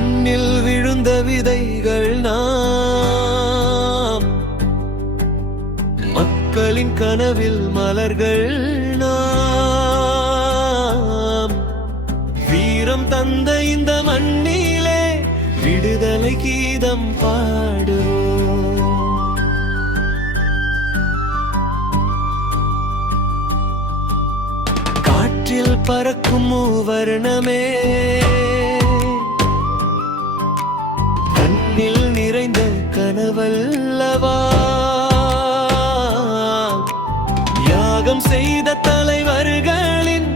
மண்ணில் விழுந்த விதைகள் நாம், மக்களின் கனவில் மலர்கள் நாம். வீரம் தந்த இந்த மண்ணிலே விடுதலை கீதம் பாடுவோம். காற்றில் பறக்கும் மூவர்ணமே, கண்ணில் நிறைந்த கனவல்லவா, யாகம் செய்த தலைவர்களின்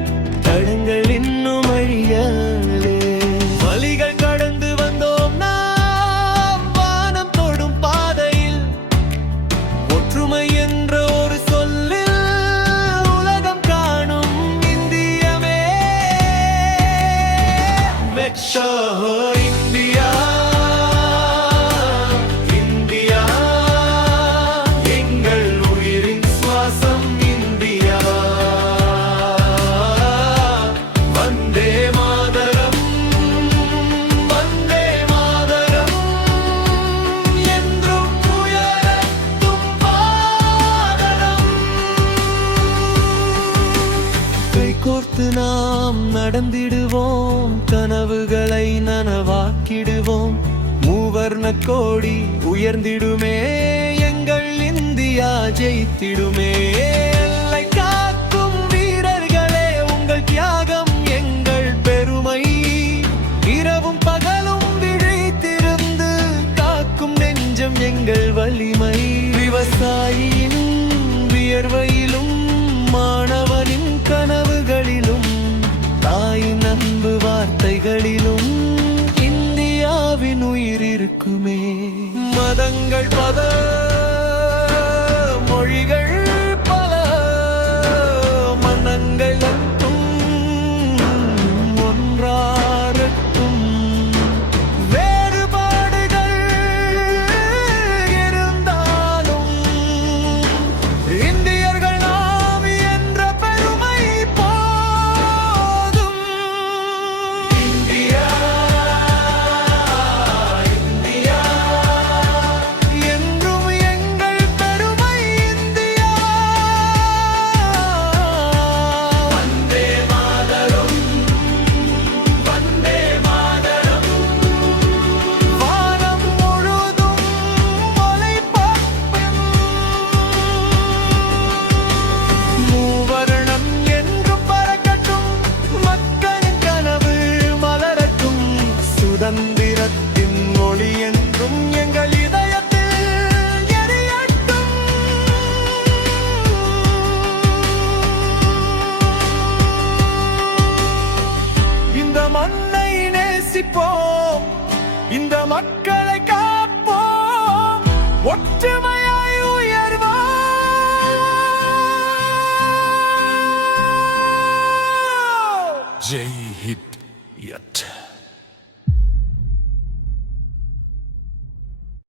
தடங்கள் இன்னும் அழியலே. வலிகள் கடந்து வந்தோம் நாம் வானம் தொடும் பாதையில், ஒற்றுமை என்ற ஒரு சொல்லில் உலகம் காணும் இந்தியமே. மெக்ஷோ இந்தியா, கோர்த்து நாம் நடந்திடுவோம், கனவுகளை நனவாக்கிடுவோம். மூவர்ண கோடி உயர்ந்திடுமே, எங்கள் இந்தியா ஜெயித்திடுமே. எல்லை காக்கும் வீரர்களே, உங்கள் தியாகம் எங்கள் பெருமை. இரவும் பகலும் விழித்திருந்து காக்கும் நெஞ்சம் எங்கள் வலிமை. விவசாயியின் வியர்வையிலும், மாணவனின் கனவுகளிலும், தாயின் அன்பு வார்த்தைகளிலும் இந்தியாவின் உயிர் இருக்குமே. மதங்கள் பல, மொழிகள் பல, மனங்கள் அற்றும் ஒன்றாரட்டும். வேறுபாடுகள் இருந்தாலும் இந்தியர்கள் நாம் என்ற பெருமை போதும். இந்தியா இந்தியா என்றும் எங்கள் பெருமை. இந்தியா வந்தே மாதரம், வந்தே மாதரம். வானம் முழுதும் ஒலிபரப்பும். மூவர்ணம் என்றும் பறக்கட்டும், மக்களின் கனவு மலரட்டும். சுதந்திரத்தின் ஒளி என்றும் எங்கள் இதயத்தில் எரியட்டும். இந்த மண்ணை நேசிப்போம், இந்த மக்களை காப்போம், ஒற்றுமையாய் உயர்வோம். ஜெய் ஹிந்த்.